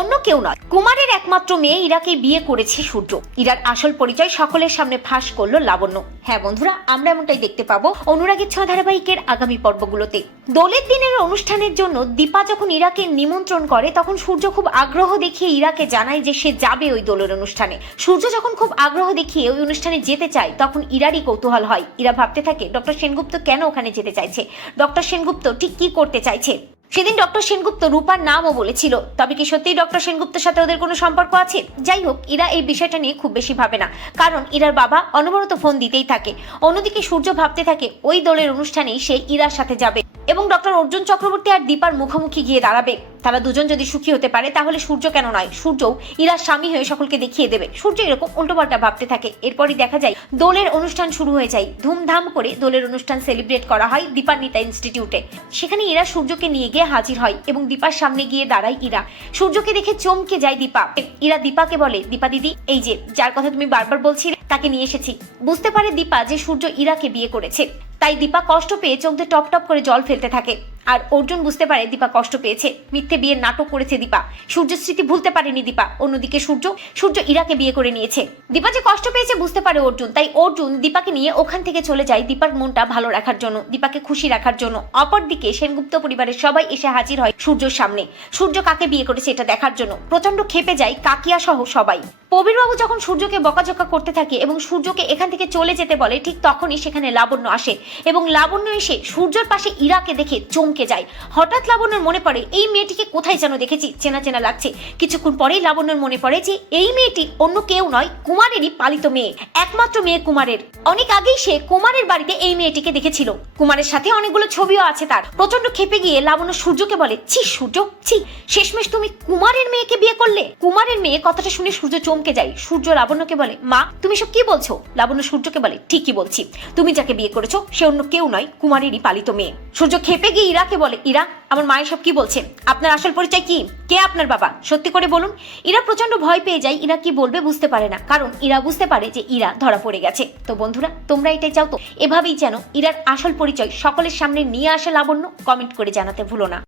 অন্য কেউ নয়। কুমারের একমাত্র মেয়ে ইরাকে বিয়ে করেছে সূর্য। ইরার আসল পরিচয় সকলের সামনে ফাঁস করল লাবণ্য। হ্যাঁ বন্ধুরা, আমরা এমনটাই দেখতে পাবো অনুরাগের ছ ধারাবাহিকের আগামী পর্বগুলোতে। দোলের দিনের অনুষ্ঠানের জন্য দীপা যখন ইরাকে নিমন্ত্রণ করে, তখন সূর্য খুব আগ্রহ দেখিয়ে ইরাকে জানায় যে সে যাবে ওই দোলের অনুষ্ঠানে। সূর্য যখন খুব আগ্রহ দেখিয়ে ওই অনুষ্ঠানে যেতে চায়, তখন ইরারই কৌতূহল হয়। ইরা ভাবতে থাকে, ডক্টর সেনগুপ্ত কেন ওখানে যেতে চাইছে? ডক্টর সেনগুপ্ত ঠিক কি করতে চাইছে? সেদিন ডক্টর সেনগুপ্ত রূপার নামও বলেছিল। তবে কি সত্যি ডক্টর সেনগুপ্তের সাথে ওদের কোনো সম্পর্ক আছে? যাই হোক, ইরা এই বিষয়টা নিয়ে খুব বেশি ভাবে না। কারণ ইরার বাবা অনবরত ফোন দিতেই থাকে। অন্যদিকে সূর্য ভাবতে থাকে, ওই দলের অনুষ্ঠানেই সে ইরার সাথে যাবে। এবং ডক্টর অর্জুন চক্রবর্তী আর দীপার মুখোমুখি গিয়ে দাঁড়াবে। তারা দুজন যদি সুখী হতে পারে, তাহলে সূর্য কেন নয়? সূর্যও ইরার স্বামী হয়ে সকলকে দেখিয়ে দেবে। সূর্য এরকম উল্টোপাল্টা ভাবতে থাকে। এরপরই দেখা যায়, দোলের অনুষ্ঠান শুরু হয়ে যায়। ধুমধাম করে দোলের অনুষ্ঠান সেলিব্রেট করা হয় দীপান্বিতা ইনস্টিটিউটে। সেখানে ইরা সূর্যকে নিয়ে গিয়ে হাজির হয় এবং দীপার সামনে গিয়ে দাঁড়ায় ইরা। সূর্যকে দেখে চমকে যায় দীপা। ইরা দীপাকে বলে, দীপা দিদি, এই যে, যার কথা তুমি বারবার বলছিলে, তাকে নিয়ে এসেছি। বুঝতে পারে দীপা যে সূর্য ইরাকে বিয়ে করেছে। তাই দীপা কষ্ট পেয়ে চোখ দিয়ে টপ টপ করে জল ফেলতে থাকে। আর অর্জুন বুঝতে পারে দীপা কষ্ট পেয়েছে। মিথ্যে বিয়ের নাটক করেছে দীপা। সূর্য স্মৃতি ভুলতে পারেনি দীপা। অন্যদিকে সূর্য সূর্য ইরাকে বিয়ে করে নিয়েছে। দীপা যে কষ্ট পেয়েছে বুঝতে পারে অর্জুন। তাই অর্জুন দীপাকে নিয়ে ওখান থেকে চলে যায় দীপার মনটা ভালো রাখার জন্য, দীপাকে খুশি রাখার জন্য। অপরদিকে সেনগুপ্ত পরিবারের সবাই এসে হাজির হয় সূর্যর সামনে। সূর্য কাকে বিয়ে করেছে এটা দেখার জন্য। প্রচণ্ড খেপে যায় কাকিয়া সহ সবাই। প্রবীরবাবু যখন সূর্যকে বকাঝকা করতে থাকে এবং সূর্যকে এখান থেকে চলে যেতে বলে, ঠিক তখনই সেখানে লাবণ্য আসে। এবং লাবণ্য এসে সূর্যর পাশে ইরাকে দেখে চমকে যায়। হঠাৎ লাবণ্যর মনে পড়ে, এই মেয়েটিকে কোথায় যেন দেখেছি? চেনা চেনা লাগছে। কিছুক্ষণ পরেই লাবণ্যর মনে পড়ে যে, এই মেয়েটি অন্য কেউ নয়, কুমারেরই পালিত মেয়ে। একমাত্র মেয়ে কুমারের। অনেক আগেই সে কুমারের বাড়িতে এই মেয়েটিকে দেখেছিল। কুমারের সাথে অনেকগুলো ছবিও আছে তার। প্রচণ্ড খেপে গিয়ে লাবণ্য সূর্যকে বলে, ছি, সূর্য, ছি, শেষমেশ তুমি কুমারের মেয়েকে বিয়ে করলে? কুমারের মেয়ে কথাটা শুনে সূর্য চমকে যায়। সূর্য লাবণ্যকে বলে, মা, তুমি সব কি বলছো? লাবণ্য সূর্যকে বলে, ঠিকই বলছি। তুমি যাকে বিয়ে করেছ, সে অন্য কেউ নয়, কুমারেরই পালিত মেয়ে। সূর্য খেপে গিয়ে ইরাকে বলে? ইরা, আমার মায়ের সব কি বলছে? আপনার আসল পরিচয় কি? কে আপনার বাবা? সত্যি করে বলুন। ইরা প্রচণ্ড ভয় পেয়ে যায়, ইরা কি বলবে বুঝতে পারে না। কারণ ইরা বুঝতে পারে যে ইরা ধরা পড়ে গেছে। তো বন্ধুরা, তোমরা এটাই চাও তো? এভাবেই যেন ইরার আসল পরিচয় সকলের সামনে নিয়ে আসে লাবণ্য, কমেন্ট করে জানাতে ভুলো না।